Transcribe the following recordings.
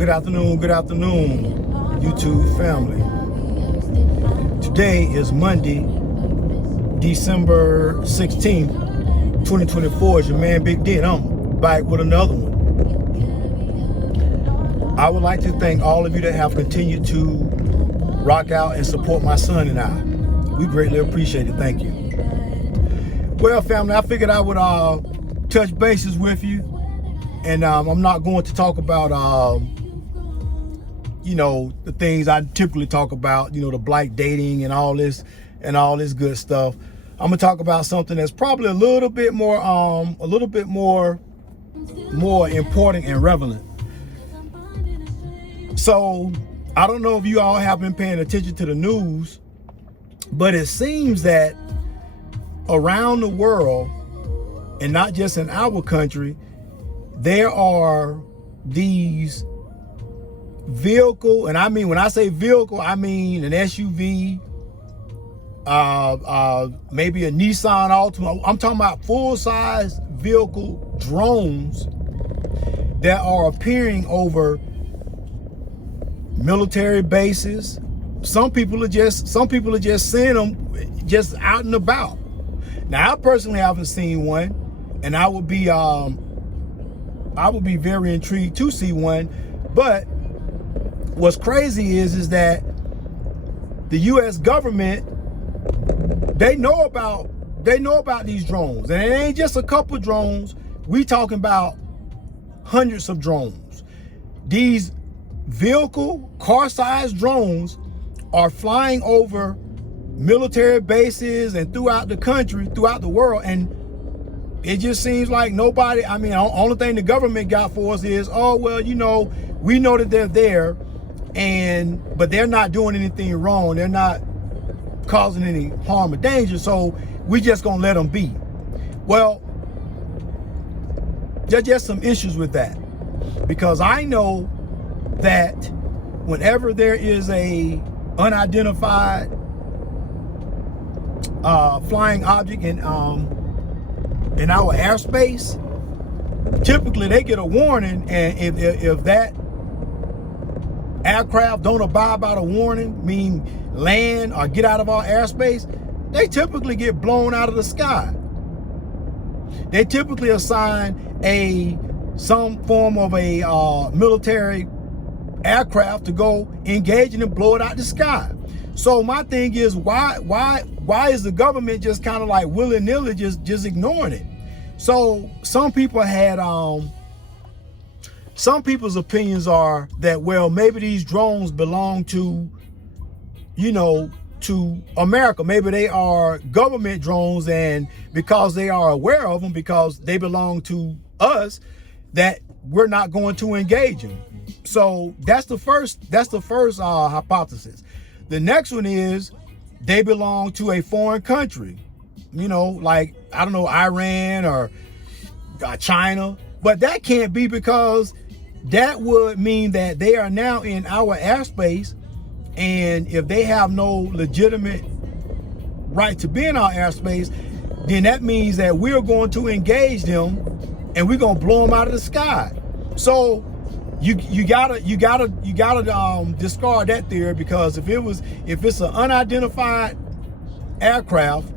Good afternoon, YouTube family. Today is Monday, December 16th, 2024. It's your man, Big D, and I'm back with another one. I would like to thank all of you that have continued to rock out and support my son and I. We greatly appreciate it. Thank you. Well, family, I figured I would touch bases with you, and I'm not going to talk about the things I typically talk about, the black dating and all this good stuff. I'm gonna talk about something that's probably a little bit more important and relevant. So I don't know if you all have been paying attention to the news, but it seems that around the world, and not just in our country, there are these vehicle, and I mean, when I say vehicle, I mean an SUV, maybe a Nissan Altima. I'm talking about full-size vehicle drones that are appearing over military bases. Some people are just seeing them just out and about. Now, I personally haven't seen one, and I would be very intrigued to see one. But what's crazy is that the U.S. government, they know about these drones, and it ain't just a couple drones. We talking about hundreds of drones. These vehicle, car-sized drones are flying over military bases and throughout the country, throughout the world, and it just seems like nobody. I mean, the only thing the government got for us is, oh well, we know that they're there, but they're not doing anything wrong. They're not causing any harm or danger, so we just gonna let them be. Well, there's just some issues with that, because I know that whenever there is a unidentified flying object in our airspace, typically they get a warning, and if that aircraft don't abide by the warning, mean land or get out of our airspace, they typically get blown out of the sky. They typically assign some form of a military aircraft to go engage and blow it out the sky. So my thing is, why is the government just kind of like willy-nilly just ignoring it? So some people's opinions are that, well, maybe these drones belong to America. Maybe they are government drones, and because they are aware of them, because they belong to us, that we're not going to engage them. So that's the first hypothesis. The next one is they belong to a foreign country, like, I don't know, Iran or China. But that can't be, because that would mean that they are now in our airspace, and if they have no legitimate right to be in our airspace, then that means that we're going to engage them and we're going to blow them out of the sky. So you gotta discard that theory, because if it's an unidentified aircraft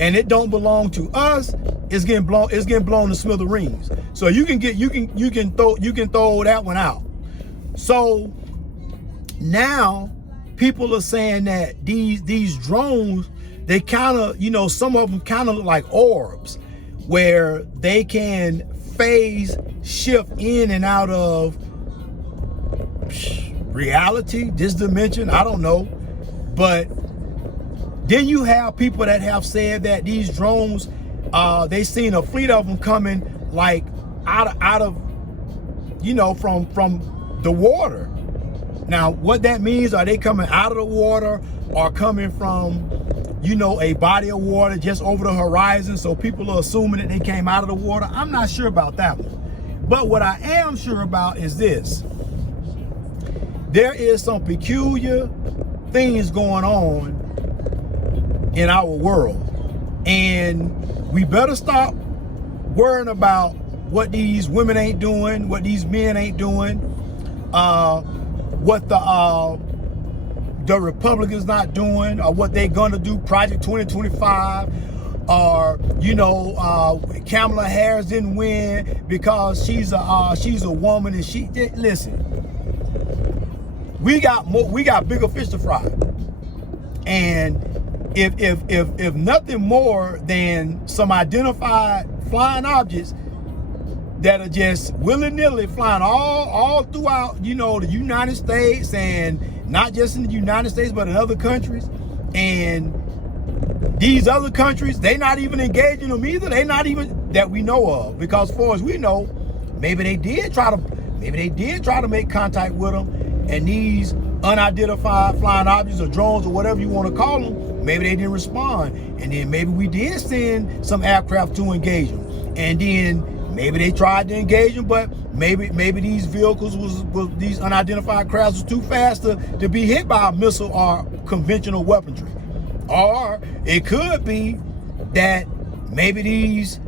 and it don't belong to us, it's getting blown to smithereens. So you can throw that one out. So now people are saying that these drones, they kind of, some of them kind of look like orbs, where they can phase shift in and out of reality, this dimension, I don't know. But then you have people that have said that these drones, they seen a fleet of them coming like out of from the water. Now, what that means, are they coming out of the water or coming from a body of water just over the horizon? So people are assuming that they came out of the water. I'm not sure about that one. But what I am sure about is this: there is some peculiar things going on in our world, and we better stop worrying about what these women ain't doing, what these men ain't doing, what the Republicans not doing, or what they're gonna do, Project 2025, or Kamala Harris didn't win because she's a woman, and listen, we got bigger fish to fry. And if nothing more than some identified flying objects that are just willy-nilly flying all throughout, the United States, and not just in the United States, but in other countries. And these other countries, they not even engaging them either. They not even that we know of, because as far as we know, maybe they did try to make contact with them, and these unidentified flying objects or drones or whatever you want to call them, maybe they didn't respond. And then maybe we did send some aircraft to engage them. And then maybe they tried to engage them, but maybe these vehicles these unidentified crafts was too fast to be hit by a missile or conventional weaponry. Or it could be that maybe these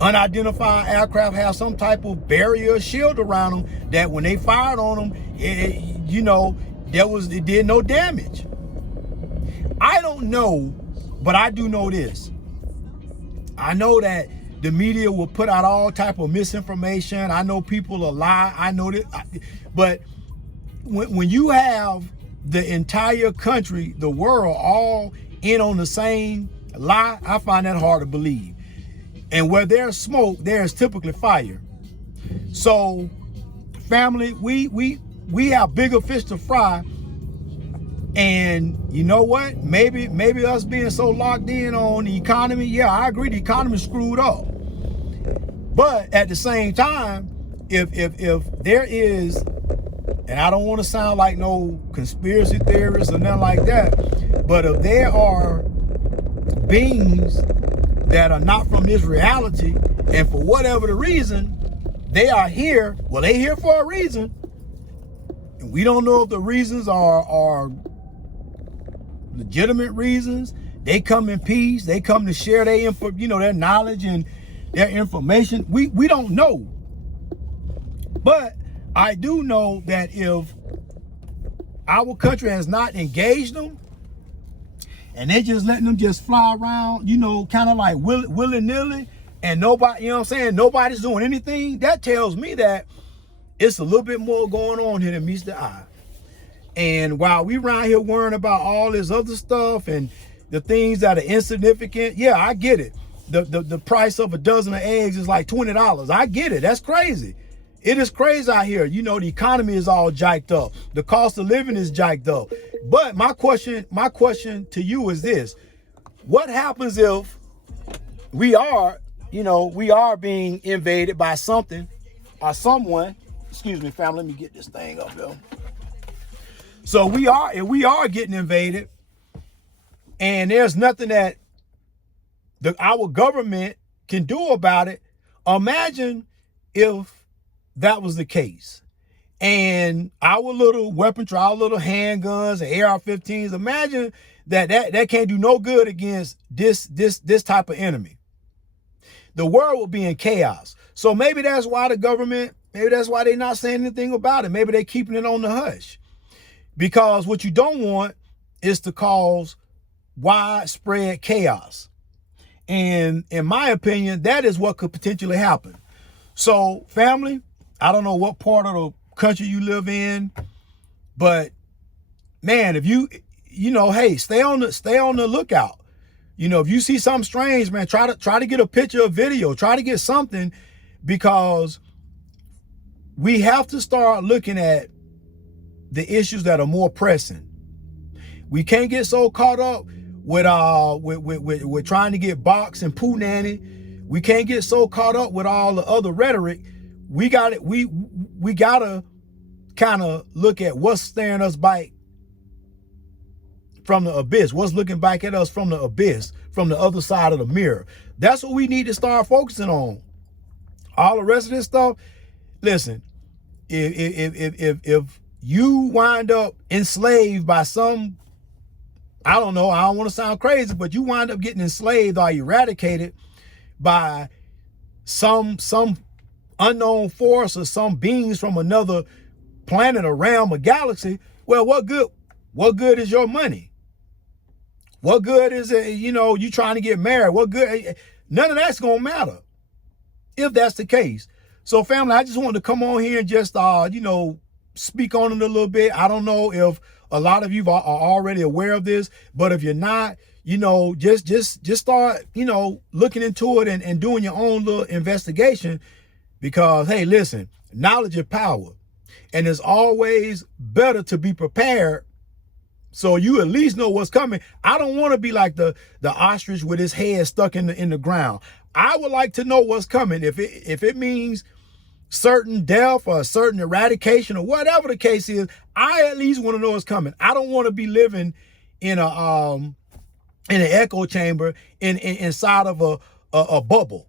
unidentified aircraft have some type of barrier or shield around them that when they fired on them, it did no damage. I don't know, but I do know this. I know that the media will put out all type of misinformation. I know people will lie. I know that. But when you have the entire country, the world, all in on the same lie, I find that hard to believe. And where there's smoke, there's typically fire. So, family, we have bigger fish to fry. And you know what? Maybe us being so locked in on the economy, yeah, I agree, the economy's screwed up. But at the same time, if there is, and I don't want to sound like no conspiracy theorist or nothing like that, but if there are beings that are not from this reality, and for whatever the reason, they are here, well, they here for a reason. And we don't know if the reasons are legitimate reasons. They come in peace. They come to share their their knowledge and their information. We don't know. But I do know that if our country has not engaged them, and they just letting them just fly around, kind of like willy-nilly, and nobody, nobody's doing anything, that tells me that it's a little bit more going on here than meets the eye. And while we around here worrying about all this other stuff and the things that are insignificant, yeah, I get it. The price of a dozen of eggs is like $20. I get it. That's crazy. It is crazy out here. The economy is all jacked up. The cost of living is jacked up. But my question to you is this: what happens if we are being invaded by something or someone? Excuse me, family. Let me get this thing up there. So if we are getting invaded, and there's nothing that our government can do about it. Imagine if that was the case, and our little weaponry, our little handguns and AR-15s. Imagine that can't do no good against this type of enemy. The world will be in chaos. So maybe that's why the government, maybe that's why they're not saying anything about it. Maybe they're keeping it on the hush. Because what you don't want is to cause widespread chaos. And in my opinion, that is what could potentially happen. So, family, I don't know what part of the country you live in, but man, if hey, stay on the lookout. If you see something strange, man, try to get a picture or video, try to get something, because we have to start looking at the issues that are more pressing. We can't get so caught up with trying to get box and poo nanny. We can't get so caught up with all the other rhetoric. We gotta kind of look at what's staring us back from the abyss, what's looking back at us from the abyss, from the other side of the mirror. That's what we need to start focusing on. All the rest of this stuff, listen, if you wind up enslaved by some, I don't want to sound crazy, but you wind up getting enslaved or eradicated by some unknown force or some beings from another planet, a realm, a galaxy, well, what good is your money? What good is it, you know, you trying to get married? What good? None of that's going to matter if that's the case. So family, I just wanted to come on here and just, you know, speak on it a little bit. I don't know if a lot of you are already aware of this, but if you're not, you know, just start, you know, looking into it and doing your own little investigation, because, hey, listen, knowledge is power, and it's always better to be prepared so you at least know what's coming. I don't want to be like the ostrich with his head stuck in the ground. I would like to know what's coming. If it means certain death or certain eradication or whatever the case is, I at least want to know what's coming. I don't want to be living in an echo chamber inside of a bubble.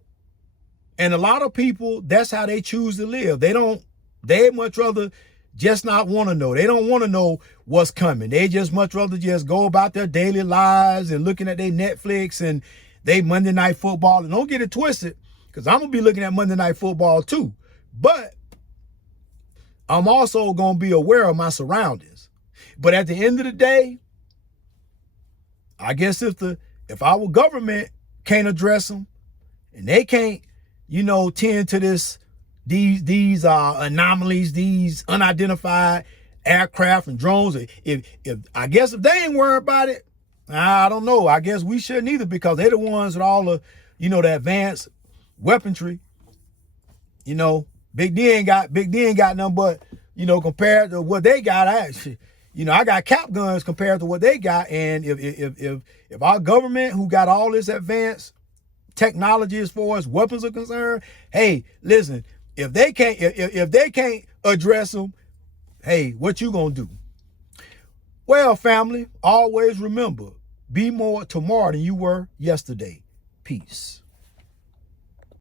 And a lot of people, that's how they choose to live. They much rather just not want to know. They don't want to know what's coming. They just much rather just go about their daily lives and looking at their Netflix and they Monday Night Football. And don't get it twisted, because I'm going to be looking at Monday Night Football too. But I'm also going to be aware of my surroundings. But at the end of the day, I guess if our government can't address them and they can't, you know, tend to these anomalies, these unidentified aircraft and drones, if I guess if they ain't worried about it, I don't know. I guess we shouldn't either, because they're the ones with all the, you know, the advanced weaponry. You know, Big D ain't got nothing but, you know, compared to what they got, I got cap guns compared to what they got. And if our government, who got all this advanced technology as far as weapons are concerned, hey, listen, if they can't address them, hey, what you gonna do? Well, family, always remember, be more tomorrow than you were yesterday. Peace.